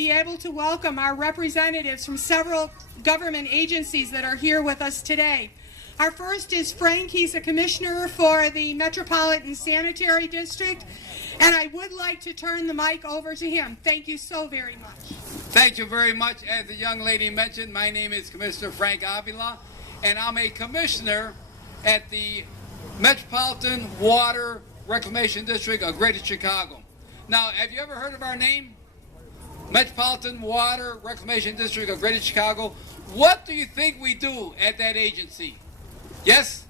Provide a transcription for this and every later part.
be able to welcome our representatives from several government agencies that are here with us today. Our first is Frank. He's a commissioner for the Metropolitan Sanitary District, and I would like to turn the mic over to him. Thank you so very much. Thank you very much. As the young lady mentioned, my name is Commissioner Frank Avila, and I'm a commissioner at the Metropolitan Water Reclamation District of Greater Chicago. Now, have you ever heard of our name? Metropolitan Water Reclamation District of Greater Chicago. What do you think we do at that agency? Yes?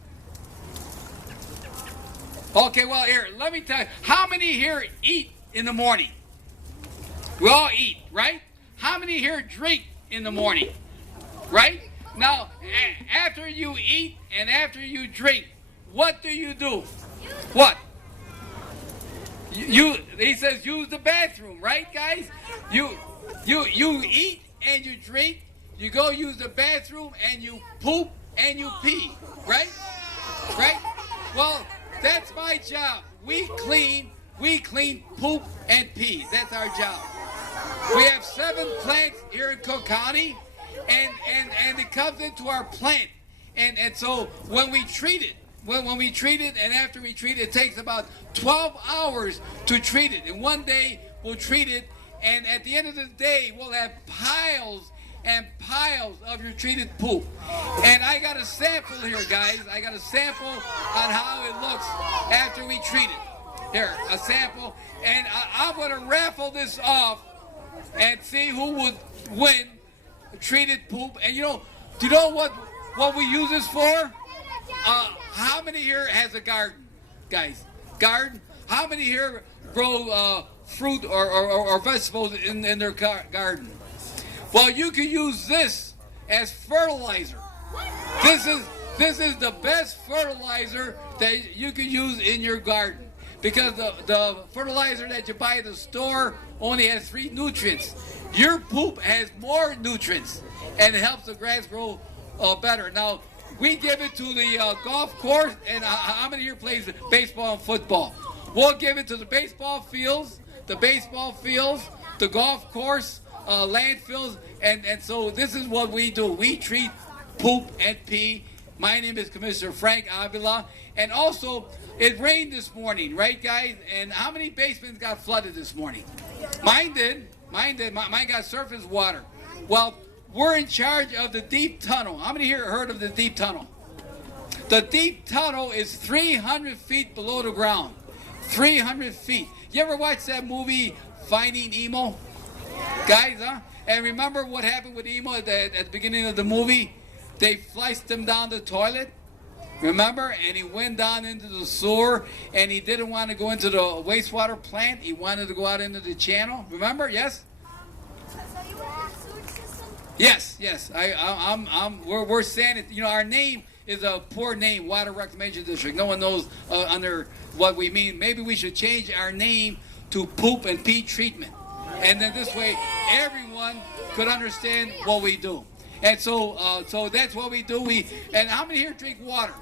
Okay, well, here, let me tell you. How many here eat in the morning? We all eat, right? How many here drink in the morning? Right? Now, after you eat and after you drink, what do you do? What? He says use the bathroom, right, guys? You eat and you drink, you go use the bathroom and you poop and you pee, right? Right? Well, that's my job. We clean poop and pee. That's our job. We have 7 plants here in Cook County, and it comes into our plant. And so when we treat it, when we treat it and after we treat it, it takes about 12 hours to treat it. And one day we'll treat it, and at the end of the day, we'll have piles and piles of your treated poop. And I got a sample here, guys. I got a sample on how it looks after we treat it. Here, a sample. And I'm going to raffle this off and see who would win treated poop. And do you know what we use this for? How many here has a garden, guys? Garden? How many here grow fruit or vegetables in their garden? Well, you can use this as fertilizer. This is the best fertilizer that you can use in your garden, because the fertilizer that you buy at the store only has 3 nutrients. Your poop has more nutrients, and it helps the grass grow better. Now, we give it to the golf course, and how many here plays baseball and football? We'll give it to the baseball fields, the golf course, landfills, and so this is what we do. We treat poop and pee. My name is Commissioner Frank Avila, and also it rained this morning, right, guys? And how many basements got flooded this morning? Mine did. Mine got surface water. Well, we're in charge of the deep tunnel. How many here heard of the deep tunnel? The deep tunnel is 300 feet below the ground. 300 feet. You ever watch that movie, Finding Nemo? Guys, huh? And remember what happened with Nemo at the beginning of the movie? They flushed him down the toilet. Remember? And he went down into the sewer, and he didn't want to go into the wastewater plant. He wanted to go out into the channel. Remember? Yes? Yes. We're saying it. Our name is a poor name, Water Reclamation District. No one knows under what we mean. Maybe we should change our name to Poop and Pee Treatment, and then this way everyone could understand what we do. And so that's what we do. And how many here drink water?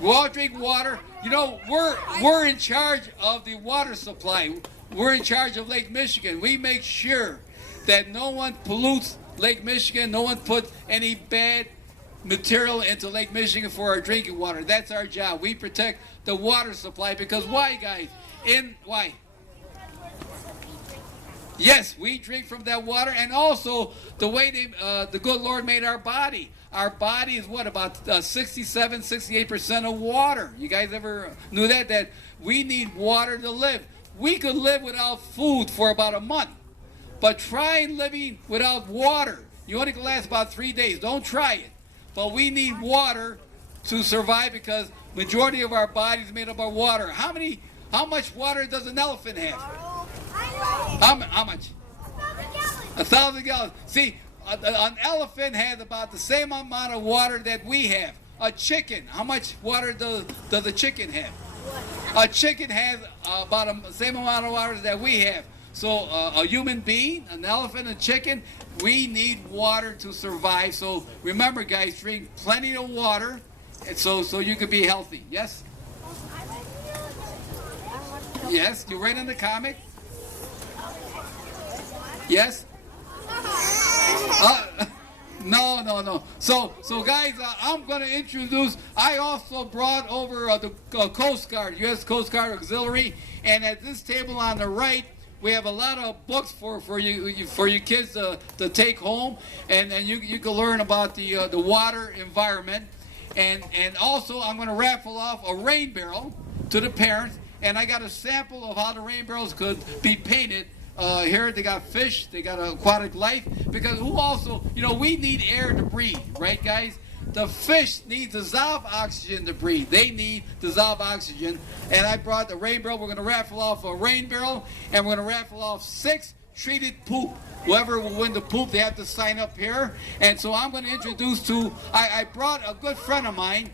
We all drink water. We're in charge of the water supply. We're in charge of Lake Michigan. We make sure that no one pollutes Lake Michigan, no one puts any bad material into Lake Michigan for our drinking water. That's our job. We protect the water supply, because why, guys? Why? Yes, we drink from that water, and also the way the good Lord made our body. Our body is what, about 67, 68% of water. You guys ever knew that? That we need water to live. We could live without food for about a month. But try living without water. You only can last about 3 days. Don't try it. But we need water to survive, because majority of our body is made up of water. How much water does an elephant have? How much? 1,000 gallons. See, an elephant has about the same amount of water that we have. A chicken, how much water does a chicken have? A chicken has about the same amount of water that we have. So a human being, an elephant, a chicken, we need water to survive. So remember, guys, drink plenty of water, and so you can be healthy. Yes? Yes, you read in the comic? Yes? No. So guys, I'm going to introduce, I also brought over the Coast Guard, U.S. Coast Guard Auxiliary, and at this table on the right, we have a lot of books for you kids to take home, and you can learn about the water environment, and also I'm going to raffle off a rain barrel to the parents, and I got a sample of how the rain barrels could be painted. Here they got fish, they got aquatic life, because who also, we need air to breathe, right guys? The fish need dissolved oxygen to breathe. They need dissolved oxygen. And I brought the rain barrel. We're going to raffle off a rain barrel, and we're going to raffle off 6 treated poop. Whoever will win the poop, they have to sign up here. And so I'm going to introduce I brought a good friend of mine,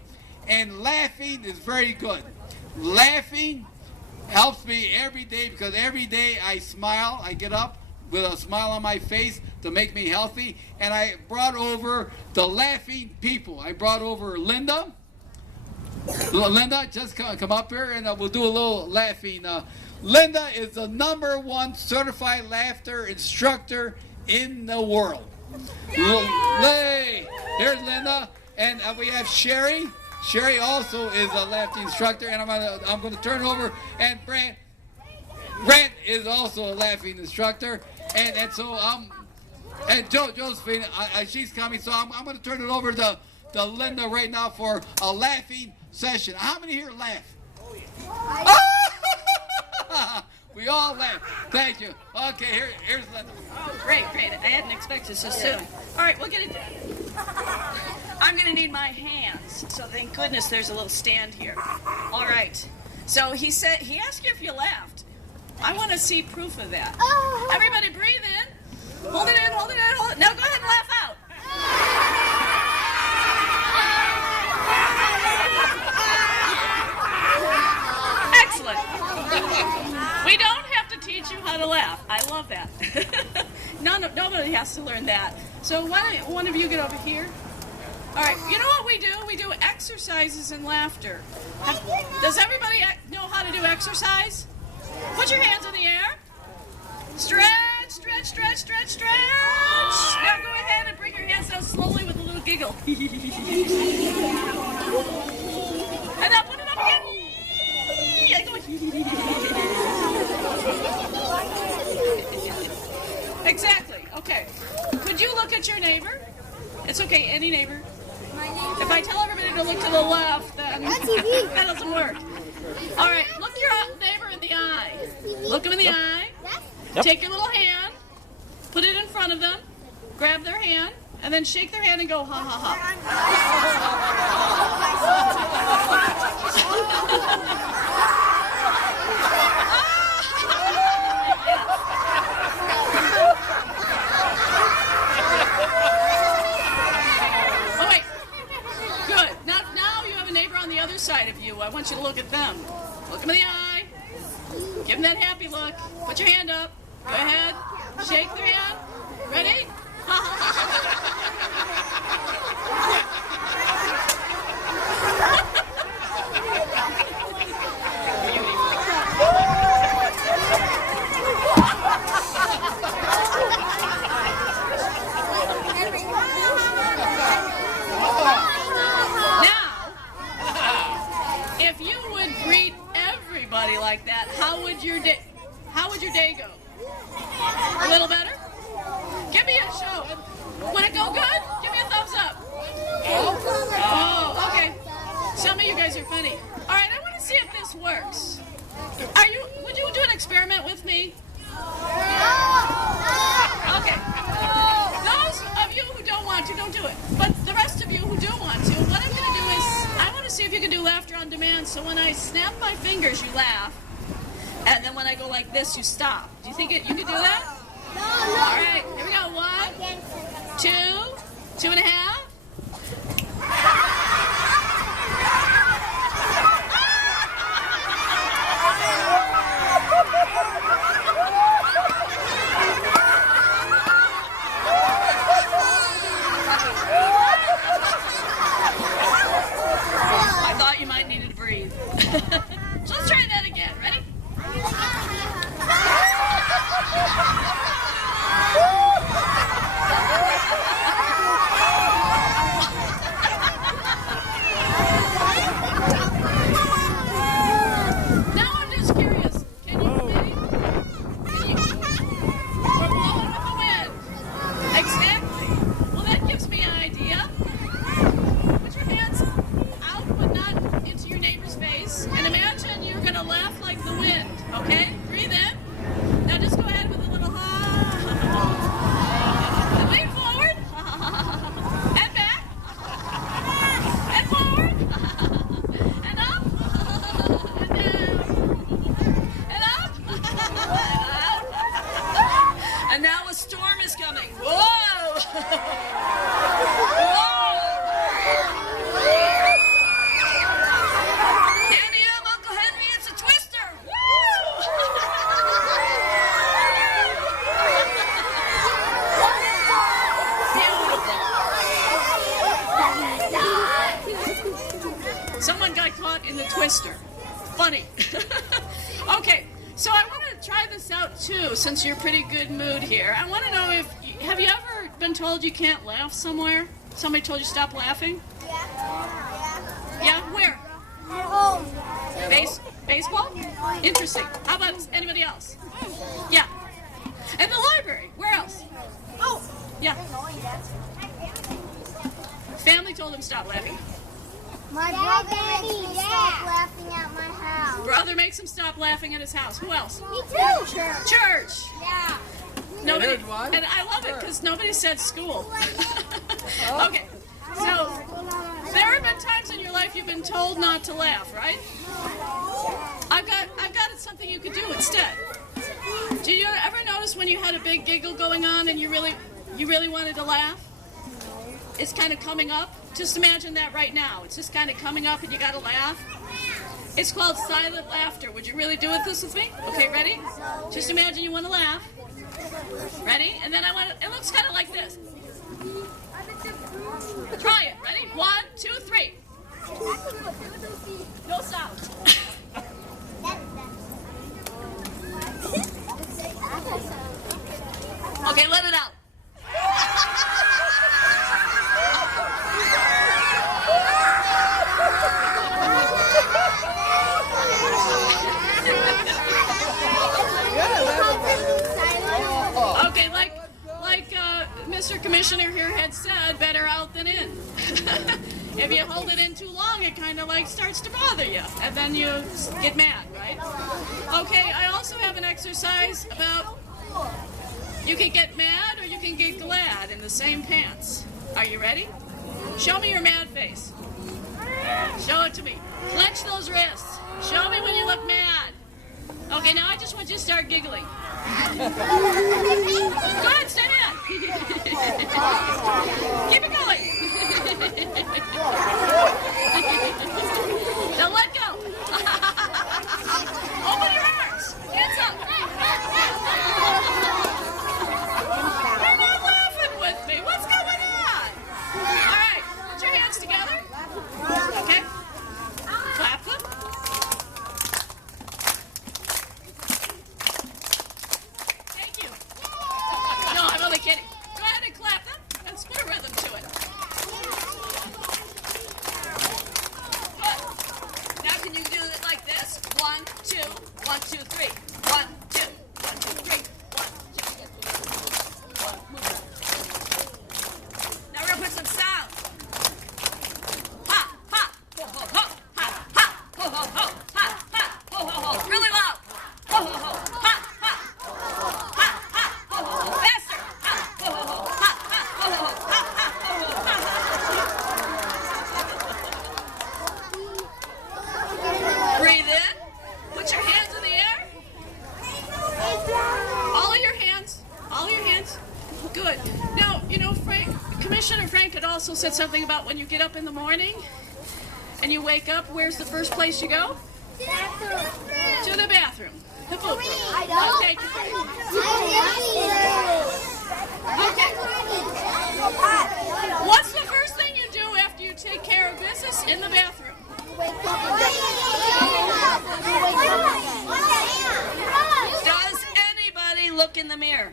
and laughing is very good. Laughing helps me every day, because every day I smile. I get up with a smile on my face to make me healthy. And I brought over the laughing people. I brought over Linda. Linda, just come up here and we'll do a little laughing. Linda is the #1 certified laughter instructor in the world. Yay! Here's Linda. And we have Sherry. Sherry also is a laughter instructor. And I'm going to turn it over. And Brent is also a laughing instructor. And so and Josephine, she's coming, so I'm going to turn it over to Linda right now for a laughing session. How many here laugh? Oh! We all laugh. Thank you. Okay, here's Linda. Oh, great. I hadn't expected so soon. All right, we'll get it done. I'm going to need my hands, so thank goodness there's a little stand here. All right. So he asked you if you laughed. I want to see proof of that. Everybody breathe in. Hold it in, hold it in, hold it. Now go ahead and laugh out. Excellent. We don't have to teach you how to laugh. I love that. Nobody has to learn that. So why don't one of you get over here? All right, you know what we do? We do exercises in laughter. Does everybody know how to do exercise? Put your hands in the air. Stretch, stretch, stretch, stretch, stretch. Now go ahead and bring your hands down slowly with a little giggle. And now put it up again. And go. Exactly. Okay. Could you look at your neighbor? It's okay, any neighbor. If I tell everybody to look to the left, then that doesn't work. All right, look your neighbor in the eye. Look him in the eye. Yep. Take your little hand, put it in front of them, grab their hand, and then shake their hand and go ha ha ha. Oh wait, good. Now you have a neighbor on the other side of you. I want you to look at them. Look them in the eye. Give them that happy look. Put your hand up. Go ahead. Shake their hand. Ready? Now, if you would greet everybody like that, how would your day go? A little better? Give me a show. Would it go good? Give me a thumbs up. Oh, okay. Some of you guys are funny. All right, I want to see if this works. Would you do an experiment with me? Okay. Those of you who don't want to, don't do it. But the rest of you who do want to, what I'm going to do is, I want to see if you can do laughter on demand. So when I snap my fingers, you laugh. And then when I go like this, you stop. Do you think you can do that? No. All right, here we go. 1, 2, 2.5. I thought you might need to breathe. So let's try that again. Ready? Andy, Uncle Henry, it's a twister. Beautiful. Someone got caught in the twister. Funny. Okay, so I want to try this out too, since you're pretty good mood here. I want to know have you ever been told you can't laugh somewhere? Somebody told you stop laughing? Yeah, where? At home. Baseball? Interesting. How about anybody else? Yeah. In the library. Where else? Oh. Yeah. Family told him stop laughing. My brother makes me stop laughing at my house. Brother makes him stop laughing at his house. Who else? Me too. Church. Yeah. Nobody. There's one. And I love it because nobody said school. Okay. So there have been times in your life you've been told not to laugh, right? I've got something you could do instead. Do you ever notice when you had a big giggle going on and you really wanted to laugh? It's kind of coming up. Just imagine that right now. It's just kind of coming up and you got to laugh. It's called silent laughter. Would you really do this with me? Okay, ready? Just imagine you want to laugh. Ready? And then it looks kind of like this. Try it. Ready? 1, 2, 3. No sound. Okay, let it out. Okay, like Mr. Commissioner here had said, better out than in. If you hold it in too long, it kind of like starts to bother you, and then you get mad, right? Okay, I also have an exercise about you can get mad or you can get glad in the same pants. Are you ready? Show me your mad face. Show it to me. Clench those wrists. Show me when you look mad. Okay, now I just want you to start giggling. Go ahead, stay mad. Keep it going. Now let go. Open your arms. Hands up. You're not laughing with me. What's going on? All right, put your hands together. Okay. Clap them. Thank you. No, I'm only kidding. Go ahead and clap them. Let's put a rhythm to it. Good. Now can you do it like this? 1, 2, 1, 2, 3. 1, 2, 1, 2, 3. 1, 2, 3. Now we're gonna put some sound. Ha, ha, ho, ho, ho, ha, ha, ho, ho, ho, ha, ha, ho, ho, ho. Really loud. Ho, ho, ho, ha, ha, ha, ha, ho, ho, ho. Faster. Ha, ho, ho, ho, ha, ha, ho, ho, ho, ha, ha, ho, ho, ha, ha. Breathe in. Put your hands in the air. All of your hands. All of your hands. Good. Now, Commissioner Frank had also said something about when you get up in the morning and you wake up, where's the first place you go? To the bathroom. The poop room. Okay. Okay. What's the first thing you do after you take care of business in the bathroom? Does anybody look in the mirror?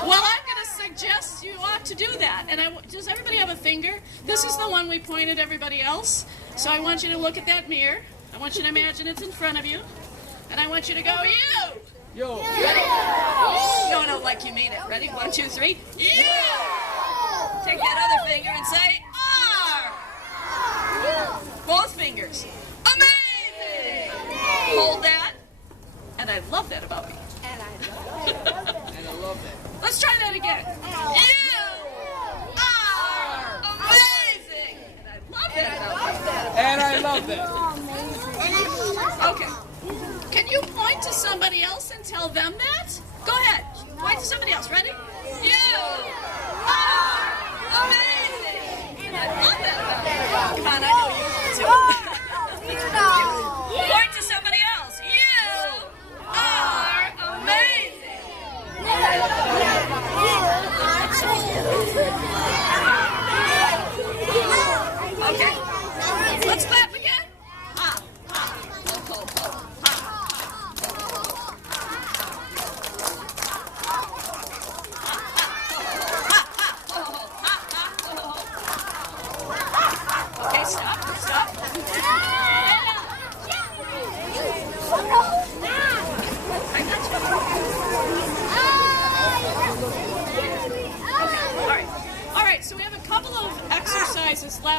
Well, I'm going to suggest you ought to do that. And does everybody have a finger? This is the one we pointed everybody else. So I want you to look at that mirror. I want you to imagine it's in front of you. And I want you to go, you! Yo. Ready? No, like you mean it. Ready? 1, 2, 3. You! Take that other finger and say, R! Both fingers. Amazing! Hold that. And I love that about me. And I love that. Let's try that again. You are amazing. And I love that. Okay. Can you point to somebody else and tell them that? Go ahead. Point to somebody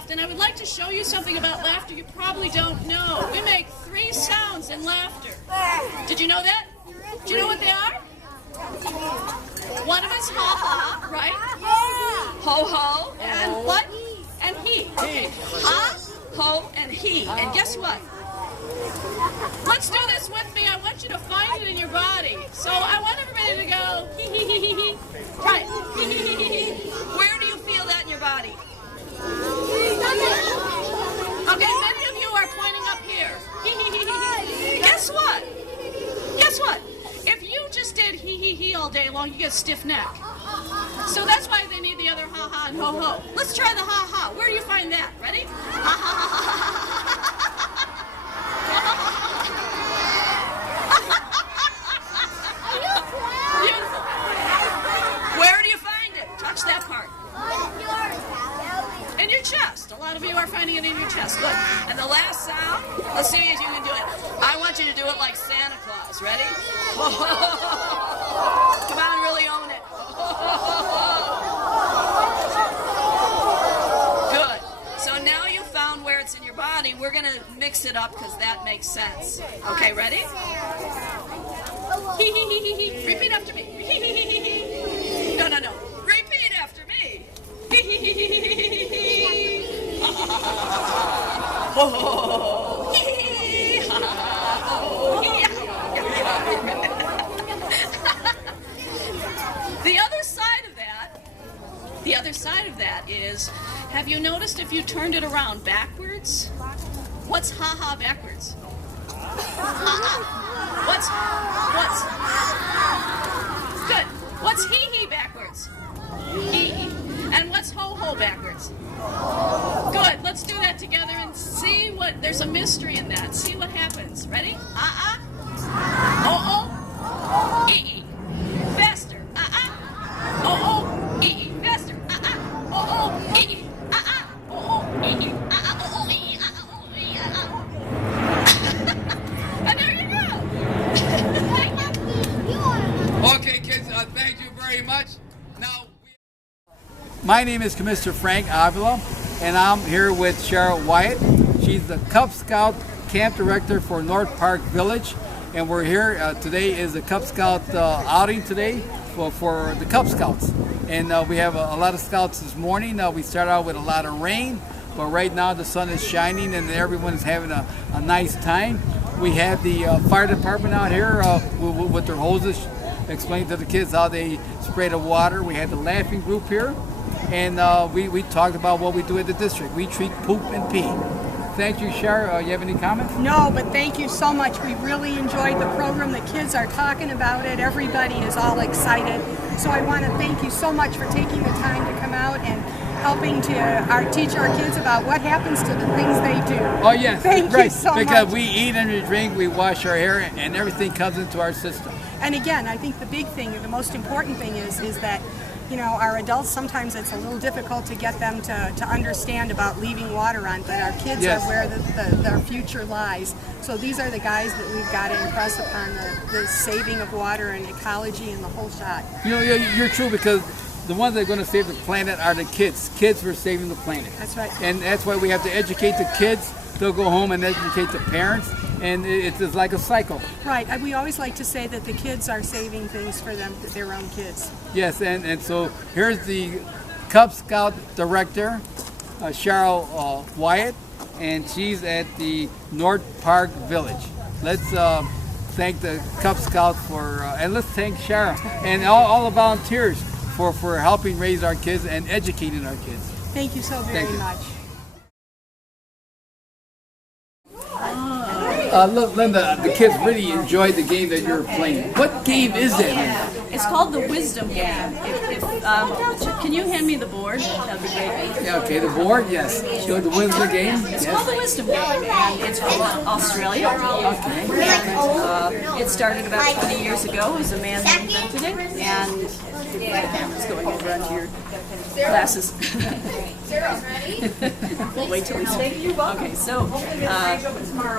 laughed, and I would like to show you something about laughter you probably don't know. We make 3 sounds in laughter. Did you know that? Do you know what they are? One of us ha-ha, right? Ho-ho, and what? And he. Okay. Ha, ho, and he. And guess what? Let's do this with me. I want you to find it in your body. So I want everybody to go hee hee hee hee hee. Try it. Hee hee hee hee hee. Where do you feel that in your body? Okay, many of you are pointing up here. Hee hee hee hee hee. Guess what? Guess what? If you just did hee hee hee all day long, you get a stiff neck. So that's why they need the other ha ha and ho ho. Let's try the ha ha. Where do you find that? Ready? Ha ha ha ha ha. Where do you find it? Touch that part. In your chest. A lot of you are finding it in your chest. Good. And the last sound, let's see if you can do it. I want you to do it like Santa Claus. Ready? Come on, really own it. Good. So now you found where it's in your body. We're going to mix it up because that makes sense. Okay, ready? Hee hee hee hee hee. Repeat after me. Hee hee hee hee hee. No, no, no. Repeat after me. Hee hee hee hee hee hee hee. Oh. Hee hee ha oh. The other side of that is, have you noticed if you turned it around backwards? What's ha ha backwards? What's good? What's hee hee backwards? Hee hee. And what's ho ho backwards? Good. Let's do that together and see what. There's a mystery in that. See what happens. Ready? Oh oh. Ee. Faster. Oh oh. Ee. Faster. Oh oh. Ee. Oh oh. Ee. Oh oh. Ee. Oh ee. And there you go. Okay, kids, thank you very much. Now, my name is Commissioner Frank Avila, and I'm here with Cheryl Wyatt. She's the Cub Scout Camp Director for North Park Village, and we're here. Today is a Cub Scout outing today for the Cub Scouts. And we have a lot of Scouts this morning. We started out with a lot of rain, but right now the sun is shining and everyone is having a nice time. We had the fire department out here with their hoses, explaining to the kids how they spray the water. We had the laughing group here, and we talked about what we do at the district. We treat poop and pee. Thank you, Shar. You have any comments? No, but thank you so much. We really enjoyed the program. The kids are talking about it. Everybody is all excited. So I want to thank you so much for taking the time to come out and helping to teach our kids about what happens to the things they do. Oh, yes. Thank right. you so much. Because we eat and we drink, we wash our hair, and everything comes into our system. And again, I think the big thing, the most important thing is that, you know, our adults, sometimes it's a little difficult to get them to understand about leaving water on, but our kids Yes. are where their future lies. So these are the guys that we've got to impress upon the saving of water and ecology and the whole shot. You know, you're true, because the ones that are going to save the planet are the kids. Kids are saving the planet. That's right. And that's why we have to educate the kids. They'll go home and educate the parents, and it's like a cycle. Right. We always like to say that the kids are saving things for their own kids. Yes, and so here's the Cub Scout Director, Cheryl Wyatt, and she's at the North Park Village. Let's thank the Cub Scouts and let's thank Cheryl and all the volunteers for helping raise our kids and educating our kids. Thank you so very much. Look, Linda, the kids really enjoyed the game that you're playing. What game is it, Linda? It's called the Wizzdom Game. Can you hand me the board? That'd be great. Yeah, okay, the board, yes. So the Wizzdom Game? It's Yes. called the Wizzdom Game, and it's from Australia. Okay. And it started about 20 years ago. It was a man who invented it, and the camera's going over onto your glasses. We'll wait till we speak. Okay, so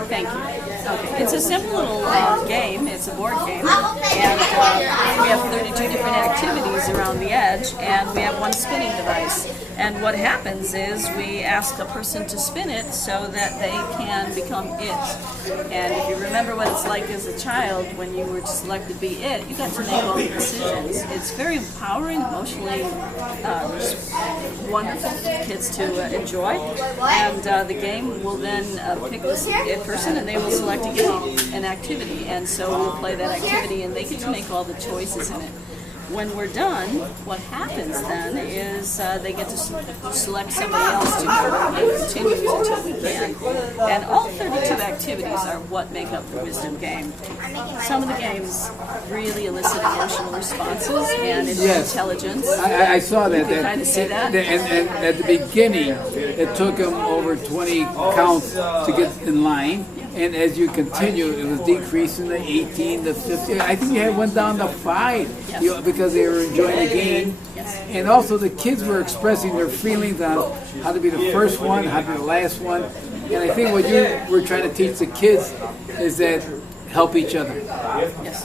thank you. Okay, it's a simple little game. It's a board game, and we have 32 different activities around the edge. each, and we have one spinning device. And what happens is we ask a person to spin it so that they can become it. And if you remember what it's like as a child when you were selected to be it, you got to make all the decisions. It's very empowering, emotionally wonderful for kids to enjoy. And the game will then pick the it person, and they will select a game, an activity. And so we'll play that activity, and they get to make all the choices in it. When we're done, what happens then is they get to select somebody else to go and continue until we can. And all 32 activities are what make up the Wizzdom Game. Some of the games really elicit emotional responses and intelligence. I saw that. You can kind of see that. And at the beginning, it took them over 20 counts to get in line. And as you continue, it was decreasing to 18 to 15. I think you had one down to 5 because they were enjoying the game. And also the kids were expressing their feelings on how to be the first one, how to be the last one. And I think what you were trying to teach the kids is that help each other. Yes.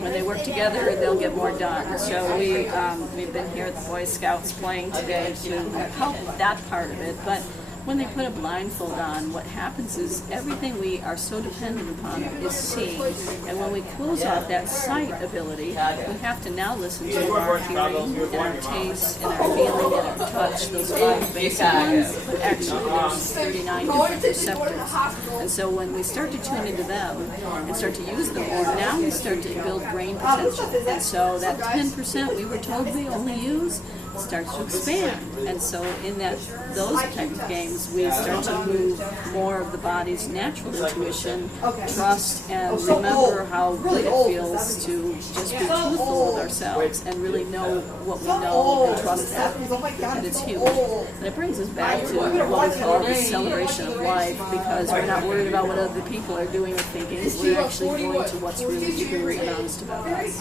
When they work together, they'll get more done. So we've been here at the Boy Scouts playing today to help that part of it. But when they put a blindfold on, what happens is everything we are so dependent upon is seeing. And when we close off that sight ability, we have to now listen to our hearing and our taste and our feeling and our touch, those 5 basic ones. But actually, there's 39 different receptors. And so when we start to tune into them and start to use them more, now we start to build brain potential. And so that 10% we were told we only use starts to expand. And so in those type of games, we start to move more of the body's natural intuition, trust, and remember how good it feels to just be truthful with ourselves and really know what we know and trust that. And it's huge. And it brings us back to what we call the celebration of life, because we're not worried about what other people are doing or thinking. We're actually going to what's really true and honest about us.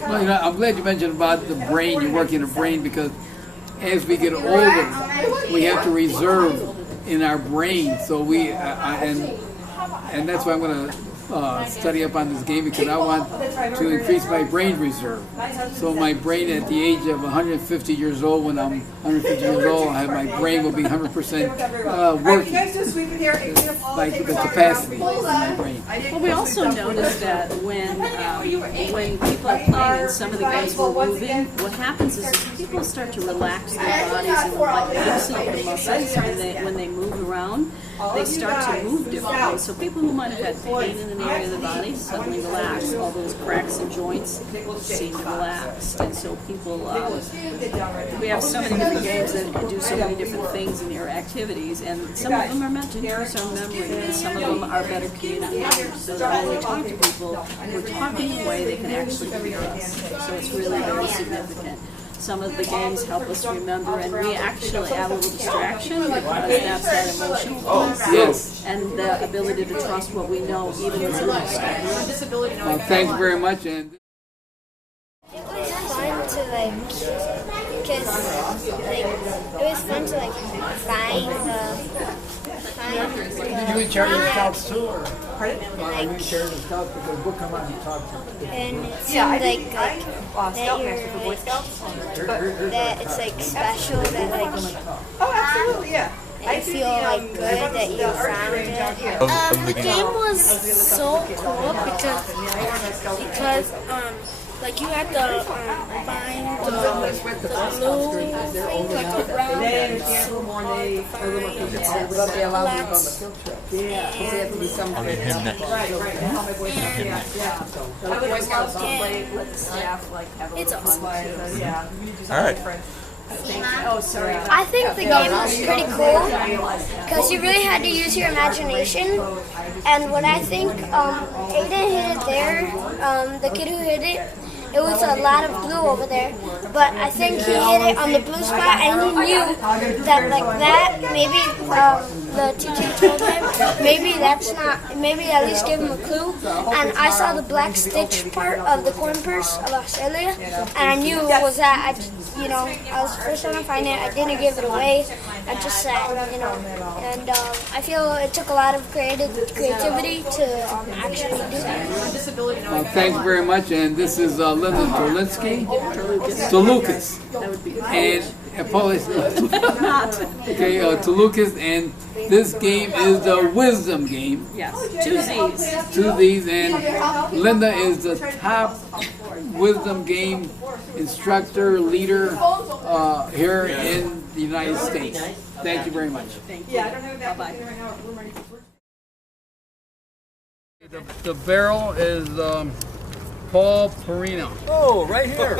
Well, I'm glad you mentioned about the brain. You're working the brain because as we get older, we have to reserve in our brain. So and that's why I'm going to study up on this game, because I want to increase my brain reserve. So my brain at the age of 150 years old, when I'm 150 years old, my brain will be 100% working. Like the capacity in my brain. Well, we also noticed that when people are playing and some of the games we're moving, what happens is people start to relax their bodies and loosen up the muscles when they move around. They start to move differently. So people who might have had pain in an area of the body suddenly relax. All those cracks and joints seem to relax. And so people, we have so many different games that do so many different things in your activities, and some of them are meant to increase our memory, and some of them are better communicators. So that when we talk to people, we're talking in a way they can actually hear us. So it's really very significant. Some of the games help us remember, and we actually add a little distraction because that's that emotional piece and the ability to trust what we know, even as a disability. Well, thanks very much. And it was fun to because it was fun to did you in charge of the Scouts too, or pardon? are you in charge of the Scouts? Because we'll come out and talk to you. And it seemed that it's special that oh, absolutely, yeah. I feel good that you found it. The game was so cool because you had to find the blue thing around it. It's awesome. All right. I think the game was pretty cool because you really had to use your imagination. And what I think, Aiden hit it there, the kid who hit it, it was a lot of blue over there. But I think he hit it on the blue spot, and he knew that that maybe the teacher told him, maybe that's not, maybe at least give him a clue. And I saw the black stitch part of the corn purse of Australia, and I knew it was that. I was the first one to find it. I didn't give it away. I just said, and I feel it took a lot of creativity to actually do that. Thanks very much. And this is Linda Tolucas. And to Lucas, and this game is the Wizzdom Game. Yes, 2 Z's. 2 Z's, and Linda is the top Wizzdom Game instructor, leader here in the United States. Thank you very much. Thank you. Bye-bye. The barrel is Paul Perino. Oh, right here.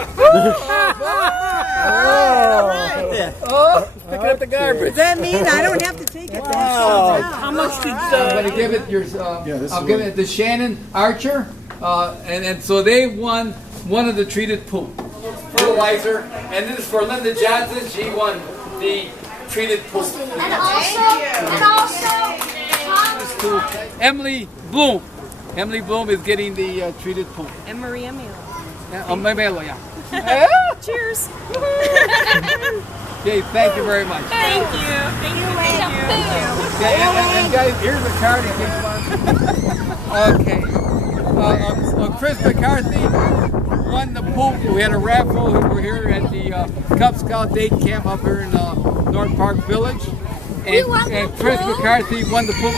Picking up the garbage. Does that mean I don't have to take it? How much did I'm going to give it I'll give it to Shannon Archer, and so they won one of the treated poop. Fertilizer, and this is for Linda Johnson. She won the treated poop. And also, To Emily Bloom. Emily Bloom is getting the treated poop. And Maria Milo. Yeah. Cheers. Okay, thank you very much. Thank you. Thank you. Okay, and guys, here's the card in case you want. Okay. Chris McCarthy won the poop. We had a raffle. We're here at the Cub Scout Date Camp up here in North Park Village. And Chris McCarthy won the poop.